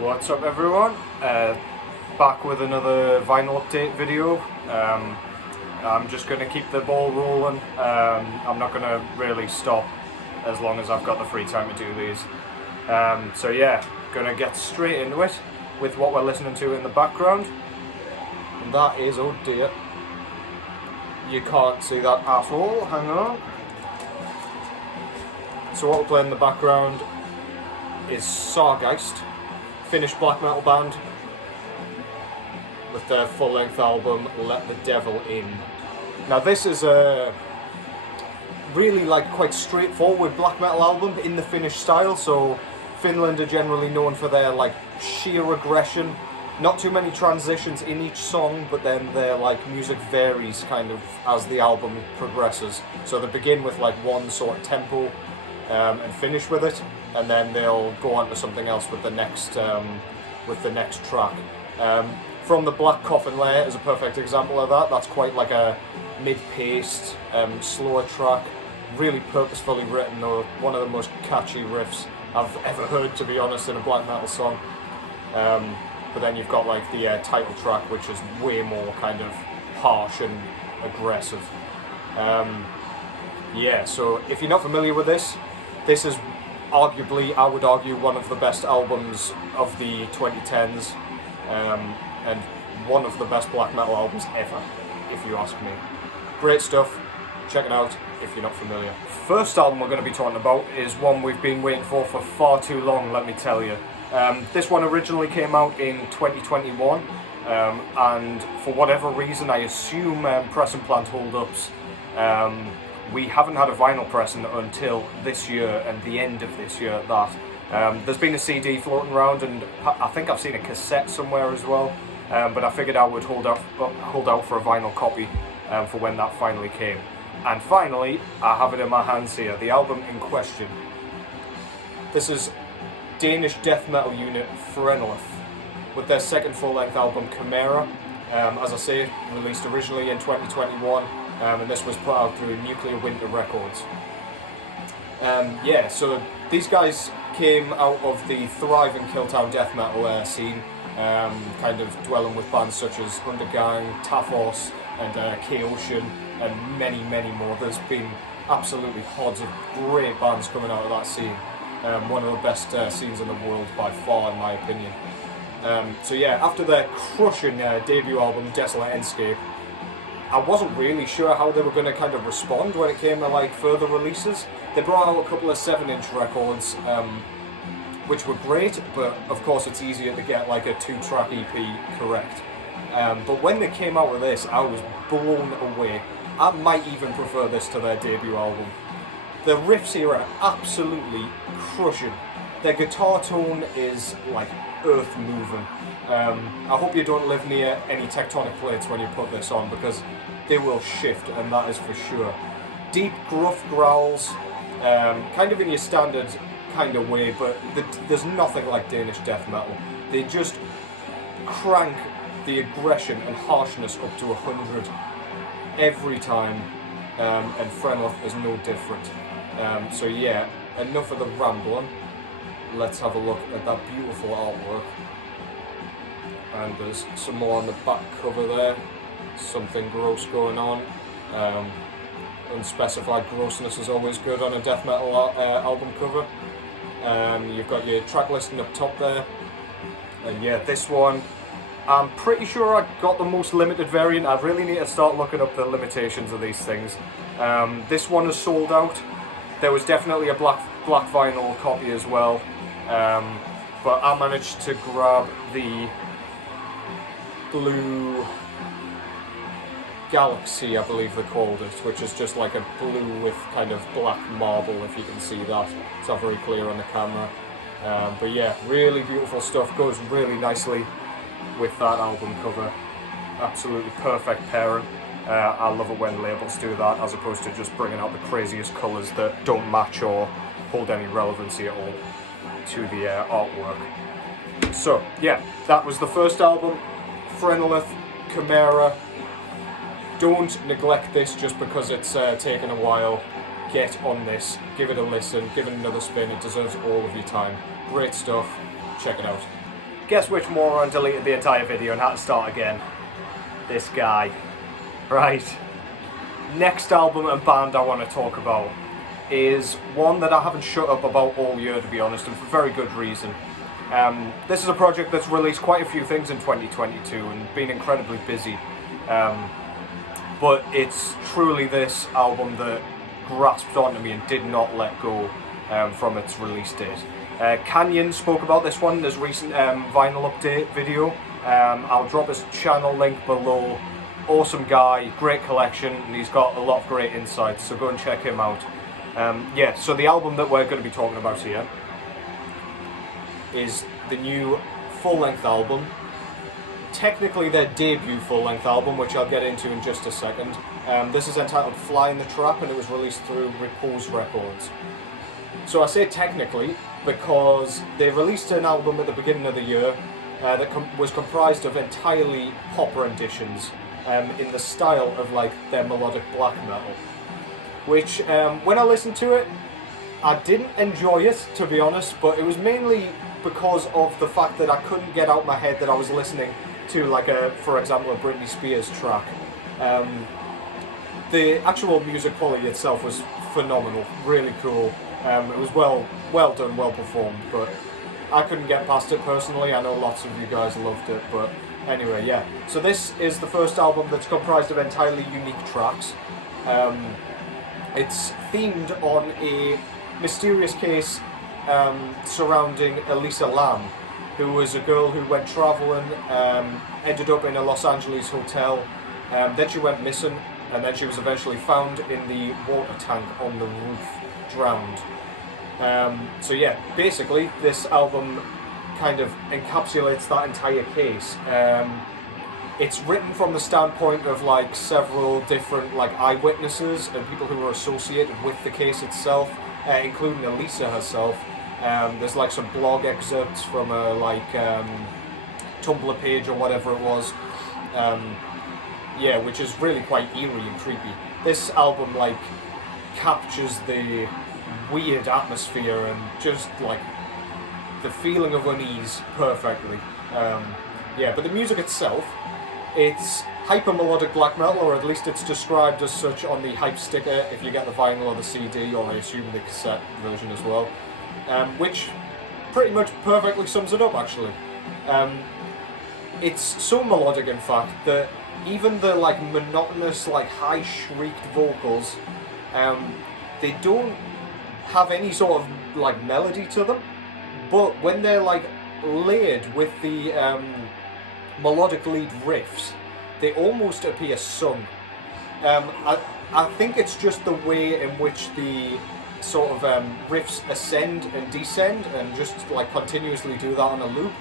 What's up everyone? Back with another vinyl update video. I'm just going to keep the ball rolling. I'm not going to really stop as long as I've got the free time to do these. So yeah, going to get straight into it with what we're listening to in the background. And that is, oh dear, you can't see that at all, hang on. So what we're playing in the background is Sargeist, Finnish black metal band, with their full-length album Let the Devil In. Now this is a really quite straightforward black metal album in the Finnish style, so Finland are generally known for their sheer aggression, not too many transitions in each song, but then their music varies kind of as the album progresses. So they begin with one sort of tempo and finish with it, and then they'll go on to something else with the next track. From the Black Coffin Lair is a perfect example of that. That's quite like a mid-paced, slower track, really purposefully written though, one of the most catchy riffs I've ever heard, to be honest, in a black metal song. But then you've got the title track, which is way more kind of harsh and aggressive. Yeah, so if you're not familiar with this is arguably, I would argue, one of the best albums of the 2010s, and one of the best black metal albums ever, if you ask me. Great stuff, check it out if you're not familiar. First album we're going to be talking about is one we've been waiting for far too long, let me tell you. This one originally came out in 2021, and for whatever reason, I assume press and plant hold-ups, we haven't had a vinyl pressing until this year, and the end of this year at that. There's been a CD floating around, and I think I've seen a cassette somewhere as well, but I figured I would hold out for a vinyl copy for when that finally came. And finally, I have it in my hands here, the album in question. This is Danish death metal unit Phrenelith, with their second full-length album Chimaera. As I say, released originally in 2021, and this was put out through Nuclear Winter Records. Yeah, so these guys came out of the thriving Killtown death metal scene, kind of dwelling with bands such as Undergang, Tafos, and K-Ocean, and many, many more. There's been absolutely hordes of great bands coming out of that scene. One of the best scenes in the world by far, in my opinion. So yeah, after their crushing debut album, Desolate Endscape, I wasn't really sure how they were going to kind of respond when it came to further releases. They brought out a couple of 7-inch records, which were great, but of course it's easier to get a 2-track EP correct. But when they came out with this, I was blown away. I might even prefer this to their debut album. The riffs here are absolutely crushing. Their guitar tone is earth moving. I hope you don't live near any tectonic plates when you put this on, because they will shift, and that is for sure. Deep, gruff growls, kind of in your standard kind of way, but there's nothing like Danish death metal. They just crank the aggression and harshness up to 100 every time, and Phrenelith is no different. So yeah, enough of the rambling. Let's have a look at that beautiful artwork. And there's some more on the back cover there. Something gross going on. Unspecified grossness is always good on a death metal album cover. You've got your track listing up top there. And yeah, this one, I'm pretty sure I got the most limited variant. I really need to start looking up the limitations of these things. This one is sold out. There was definitely a black vinyl copy as well, but I managed to grab the Blue Galaxy, I believe they called it, which is just a blue with kind of black marble, if you can see that. It's not very clear on the camera. But yeah, really beautiful stuff, goes really nicely with that album cover. Absolutely perfect pairing. I love it when labels do that, as opposed to just bringing out the craziest colours that don't match or hold any relevancy at all to the artwork. So yeah, that was the first album, Phrenelith, Chimaera. Don't neglect this just because it's taken a while. Get on this, give it a listen, give it another spin. It deserves all of your time. Great stuff, check it out. guess which moron deleted the entire video and had to start again? This guy. Right. Next album and band I want to talk about is one that I haven't shut up about all year, to be honest, and for very good reason. This is a project that's released quite a few things in 2022 and been incredibly busy. But it's truly this album that grasped onto me and did not let go from its release date. Canyon spoke about this one in his recent vinyl update video. I'll drop his channel link below. Awesome guy, great collection, and he's got a lot of great insights, so go and check him out. Yeah, so the album that we're going to be talking about here is the new full-length album. Technically their debut full-length album, which I'll get into in just a second. This is entitled Fly in the Trap, and it was released through Repose Records. So I say technically because they released an album at the beginning of the year that was comprised of entirely pop renditions in the style of like their melodic black metal. Which, when I listened to it, I didn't enjoy it, to be honest, but it was mainly because of the fact that I couldn't get out my head that I was listening to, like, for example, a Britney Spears track. The actual music quality itself was phenomenal, really cool. It was well done, well performed, but I couldn't get past it personally. I know lots of you guys loved it, but anyway, yeah. So this is the first album that's comprised of entirely unique tracks. It's themed on a mysterious case surrounding Elisa Lam, who was a girl who went travelling, ended up in a Los Angeles hotel, then she went missing, and then she was eventually found in the water tank on the roof, drowned. So yeah, basically this album kind of encapsulates that entire case. It's written from the standpoint of like several different like eyewitnesses and people who were associated with the case itself, including Elisa herself. There's like some blog excerpts from a like Tumblr page or whatever it was. Yeah, which is really quite eerie and creepy. This album like captures the weird atmosphere and just like the feeling of unease perfectly. Yeah, but the music itself, it's hyper-melodic black metal, or at least it's described as such on the hype sticker if you get the vinyl or the CD, or I assume the cassette version as well, which pretty much perfectly sums it up actually. It's so melodic in fact that even the like monotonous like high shrieked vocals, they don't have any sort of like melody to them, but when they're like layered with the melodic lead riffs, they almost appear sung. I think it's just the way in which the sort of riffs ascend and descend and just like continuously do that on a loop.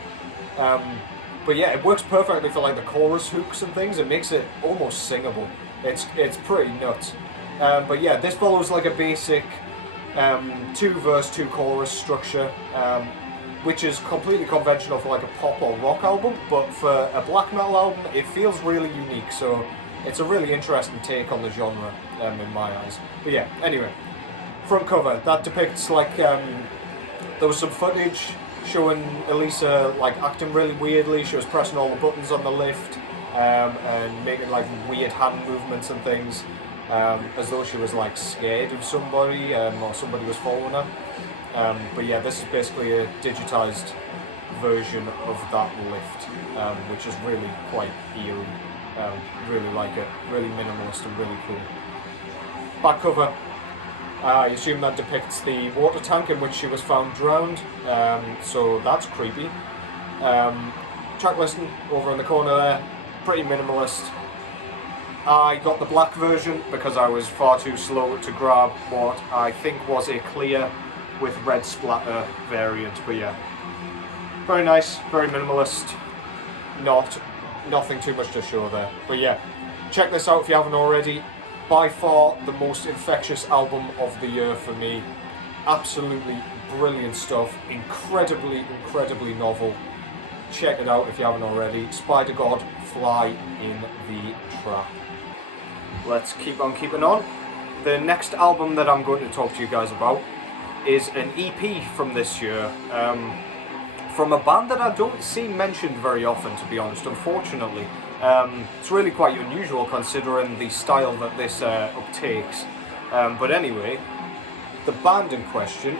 But yeah, it works perfectly for like the chorus hooks and things. It makes it almost singable. It's pretty nuts. But yeah, this follows like a basic 2 verse 2 chorus structure, which is completely conventional for like a pop or rock album, but for a black metal album it feels really unique, so it's a really interesting take on the genre in my eyes. But yeah, anyway, front cover, that depicts like there was some footage showing Elisa like acting really weirdly. She was pressing all the buttons on the lift and making like weird hand movements and things, as though she was like scared of somebody or somebody was following her. But yeah, this is basically a digitized version of that lift, which is really quite eerie. Really like it, really minimalist and really cool. Back cover, I assume that depicts the water tank in which she was found drowned, so that's creepy. Track listing over in the corner there, pretty minimalist. I got the black version because I was far too slow to grab what I think was a clear with red splatter variant, but yeah, very nice, very minimalist, nothing too much to show there. But yeah, check this out if you haven't already. By far the most infectious album of the year for me. Absolutely brilliant stuff, incredibly novel. Check it out if you haven't already. Spider God, Fly in the Trap. Let's keep on keeping on. The next album that I'm going to talk to you guys about is an EP from this year. from a band that I don't see mentioned very often, to be honest, unfortunately. It's really quite unusual considering the style that this uptakes. But anyway, the band in question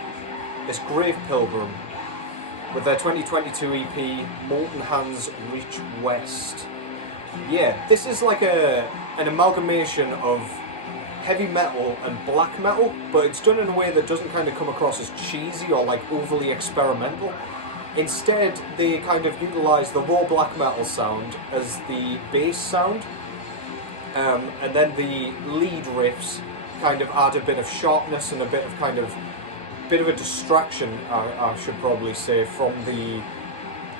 is Pilgrim, with their 2022 EP, Molten Hands Reach West. Yeah, this is like an amalgamation of heavy metal and black metal, but it's done in a way that doesn't kind of come across as cheesy or like overly experimental. Instead, they kind of utilise the raw black metal sound as the bass sound, and then the lead riffs kind of add a bit of sharpness and a bit of a distraction, I should probably say, from the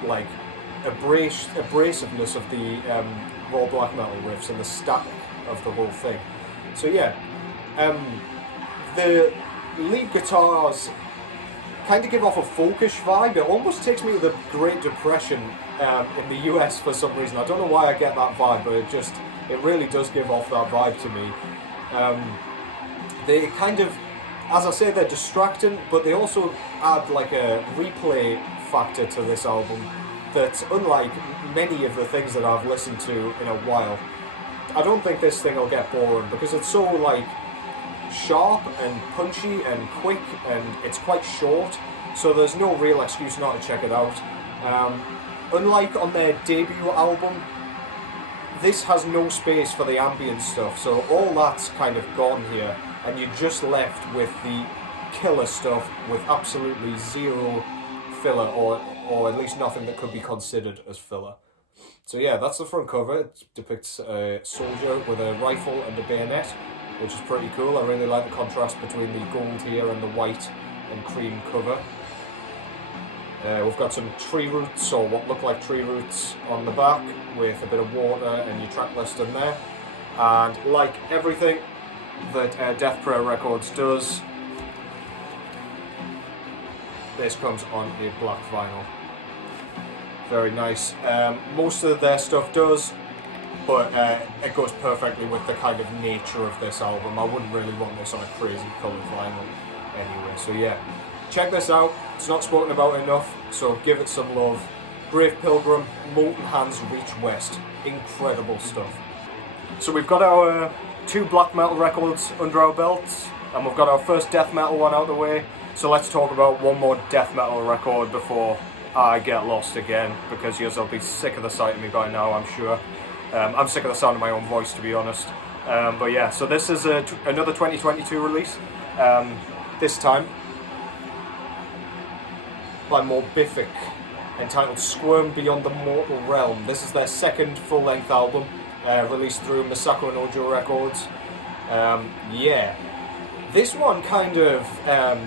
like abrasiveness of the raw black metal riffs and the static of the whole thing. So yeah, the lead guitars kind of give off a folkish vibe. It almost takes me to the Great Depression in the US for some reason. I don't know why I get that vibe, but it really does give off that vibe to me. They kind of, as I say, they're distracting, but they also add like a replay factor to this album that's unlike many of the things that I've listened to in a while. I don't think this thing will get boring because it's so like sharp and punchy and quick, and it's quite short, so there's no real excuse not to check it out. Unlike on their debut album, this has no space for the ambient stuff, so all that's kind of gone here, and you're just left with the killer stuff with absolutely zero filler, or at least nothing that could be considered as filler. So yeah, that's the front cover. It depicts a soldier with a rifle and a bayonet, which is pretty cool. I really like the contrast between the gold here and the white and cream cover. We've got some tree roots, or what look like tree roots, on the back with a bit of water and your track list in there. And like everything that Death Prayer Records does, this comes on a black vinyl. Very nice. Most of their stuff does, but it goes perfectly with the kind of nature of this album. I wouldn't really want this on a crazy coloured vinyl anyway. So yeah, check this out. It's not spoken about enough, so give it some love. Pilgrim, Molten Hands Reach West. Incredible stuff. So we've got our 2 black metal records under our belts, and we've got our first death metal one out of the way. So let's talk about one more death metal record before I get lost again, because you'll be sick of the sight of me by now, I'm sure. I'm sick of the sound of my own voice, to be honest. But yeah, so this is another 2022 release, this time by Morbific, entitled Squirm Beyond the Mortal Realm. This is their second full-length album, released through Masako and Ojo Records. Yeah. This one kind of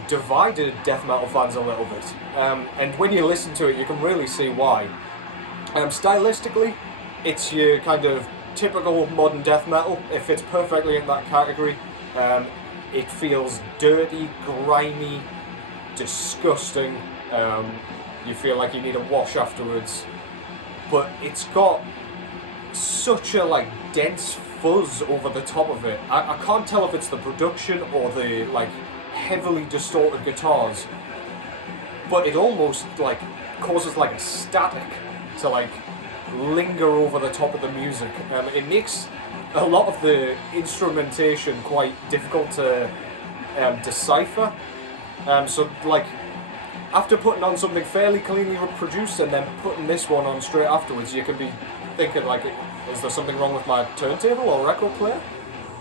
divided death metal fans a little bit, and when you listen to it, you can really see why. Stylistically, it's your kind of typical modern death metal. It fits perfectly in that category. It feels dirty, grimy, disgusting. You feel like you need a wash afterwards, but it's got such a like dense fuzz over the top of it. I can't tell if it's the production or the like heavily distorted guitars, but it almost like causes like a static to like linger over the top of the music. It makes a lot of the instrumentation quite difficult to decipher. So like after putting on something fairly cleanly produced and then putting this one on straight afterwards, you can be thinking like, is there something wrong with my turntable or record player?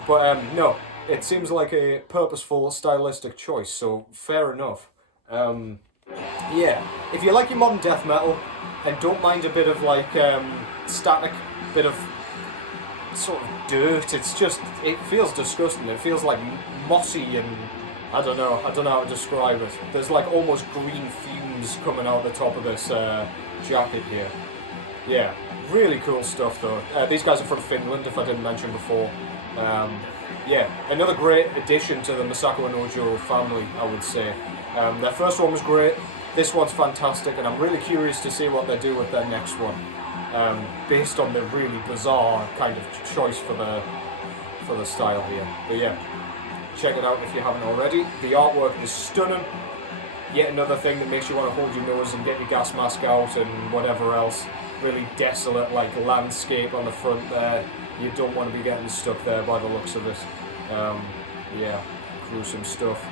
But no, it seems like a purposeful stylistic choice, so fair enough. Yeah, if you like your modern death metal and don't mind a bit of like static, bit of sort of dirt, it feels disgusting. It feels like mossy and I don't know how to describe it. There's like almost green fumes coming out the top of this jacket here. Yeah, really cool stuff though. These guys are from Finland, if I didn't mention before. Yeah, another great addition to the Masako and Ojo family, I would say. Their first one was great, this one's fantastic, and I'm really curious to see what they do with their next one, based on the really bizarre kind of choice for the style here. But yeah, check it out if you haven't already. The artwork is stunning. yet another thing that makes you want to hold your nose and get your gas mask out and whatever else. Really desolate like landscape on the front there. You don't want to be getting stuck there by the looks of it. Yeah, gruesome stuff.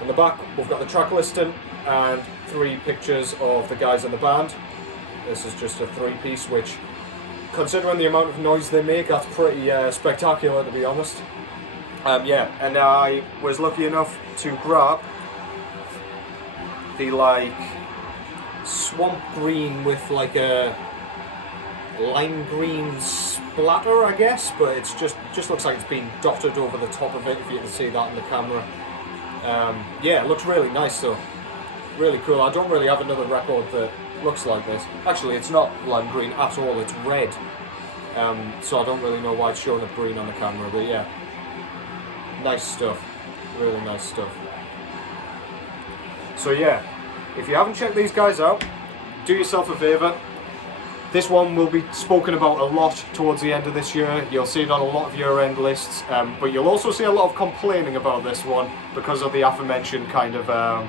In the back we've got the track listing and 3 pictures of the guys in the band. This is just a 3-piece, which, considering the amount of noise they make, that's pretty spectacular, to be honest. Yeah, and I was lucky enough to grab the like swamp green with like a lime green splatter, I guess, but it's just looks like it's been dotted over the top of it, if you can see that in the camera. Yeah, it looks really nice though. Really cool. I don't really have another record that looks like this. Actually, it's not lime green at all, it's red. So I don't really know why it's showing up green on the camera, but yeah. Nice stuff. Really nice stuff. So yeah, if you haven't checked these guys out, do yourself a favour. This one will be spoken about a lot towards the end of this year. You'll see it on a lot of year-end lists, but you'll also see a lot of complaining about this one because of the aforementioned kind of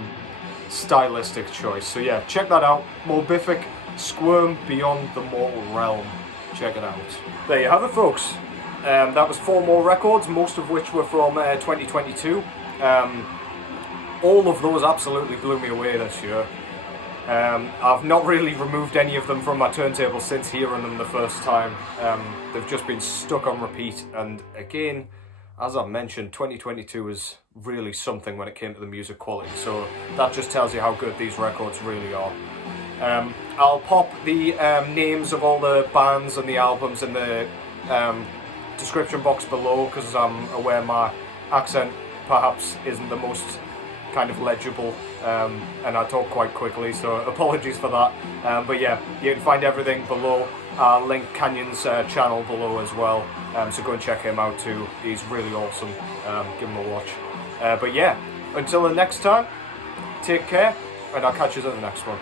stylistic choice. So yeah, check that out. Morbific, Squirm, Beyond the Mortal Realm. Check it out. There you have it, folks. That was 4 more records, most of which were from 2022. All of those absolutely blew me away this year. I've not really removed any of them from my turntable since hearing them the first time. They've just been stuck on repeat, and again, as I've mentioned, 2022 is really something when it came to the music quality, so that just tells you how good these records really are. I'll pop the names of all the bands and the albums in the description box below, because I'm aware my accent perhaps isn't the most kind of legible, and I talk quite quickly, so apologies for that. But yeah, you can find everything below. I'll link Canyon's channel below as well, so go and check him out too. He's really awesome. Give him a watch. But yeah, until the next time, take care, and I'll catch you at the next one.